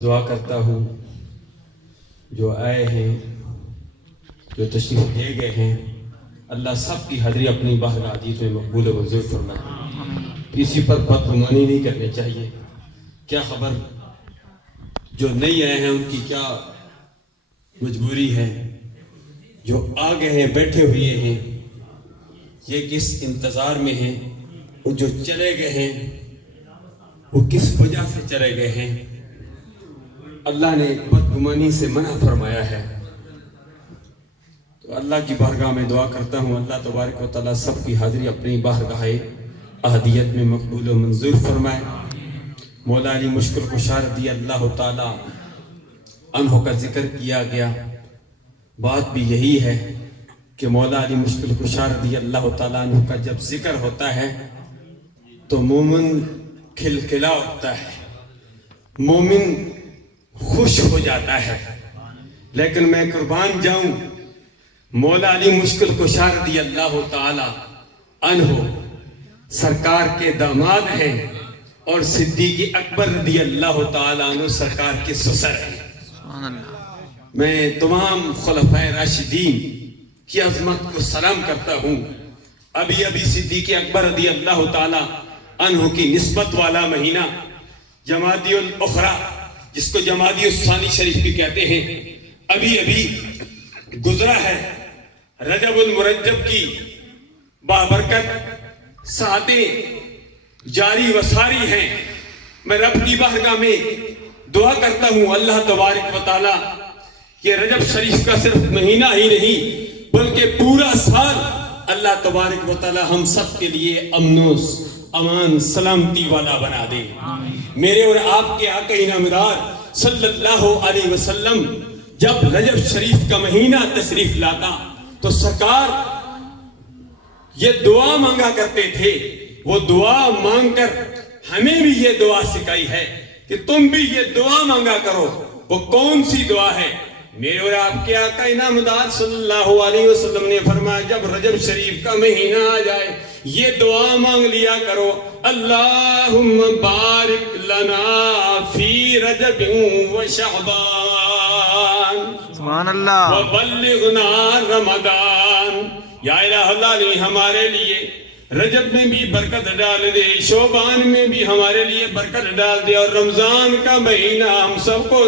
دعا کرتا ہوں جو آئے ہیں، جو تشریف لے گئے ہیں، اللہ سب کی حاضری اپنی بارگاہ عزیز میں مقبول و منظور فرمائے۔ کسی پر بدگمانی نہیں کرنی چاہیے۔ کیا خبر جو نہیں آئے ہیں ان کی کیا مجبوری ہے، جو آ گئے ہیں بیٹھے ہوئے ہیں یہ کس انتظار میں ہیں، اور جو چلے گئے ہیں وہ کس وجہ سے چلے گئے ہیں۔ اللہ نے بدگمانی سے منع فرمایا ہے، تو اللہ کی بارگاہ میں دعا کرتا ہوں اللہ تبارک و تعالیٰ سب کی حاضری اپنی بارگاہ احدیت میں مقبول و منظور فرمائے۔ مولا علی مشکل کشا رضی اللہ تعالیٰ عنہ کا ذکر کیا گیا، بات بھی یہی ہے کہ مولا علی مشکل کشا رضی اللہ تعالیٰ عنہ کا جب ذکر ہوتا ہے تو مومن کھلکھلا اٹھتا ہے، مومن خوش ہو جاتا ہے۔ لیکن میں قربان جاؤں، مولا علی مشکل کشا رضی اللہ تعالی عنہ سرکار کے داماد ہیں اور صدیق اکبر رضی اللہ تعالی عنہ سرکار کے سسر ہیں۔ میں تمام خلفائے راشدین کی عظمت کو سلام کرتا ہوں۔ ابھی صدیق اکبر رضی اللہ تعالی عنہ کی نسبت والا مہینہ جمادی الاخری، جس کو جمادی الثانی شریف بھی کہتے ہیں، ابھی گزرا ہے۔ رجب المرجب کی بابرکت ساعتیں جاری و ساری ہیں۔ میں رب کی بارگاہ میں دعا کرتا ہوں اللہ تبارک و تعالی کہ رجب شریف کا صرف مہینہ ہی نہیں بلکہ پورا سال اللہ تبارک و تعالی ہم سب کے لیے امن و امان سلامتی والا بنا دے۔ میرے اور آپ کے آقا انعامدار صلی اللہ علیہ وسلم جب رجب شریف کا مہینہ تشریف لاتا تو سرکار یہ دعا مانگا کرتے تھے۔ وہ دعا مانگ کر ہمیں بھی یہ دعا سکھائی ہے کہ تم بھی یہ دعا مانگا کرو۔ وہ کون سی دعا ہے؟ میرے اور آپ کے آقا انعامدار صلی اللہ علیہ وسلم نے فرمایا جب رجب شریف کا مہینہ آ جائے یہ دعا مانگ لیا کرو، اللہم بارک لنا فی رجب و شعبان سبحان اللہ وبلغنا رمضان۔ یا الہ اللہ ہمارے لیے رجب میں بھی برکت ڈال دے، شعبان میں بھی ہمارے لیے برکت ڈال دے، اور رمضان کا مہینہ ہم سب کو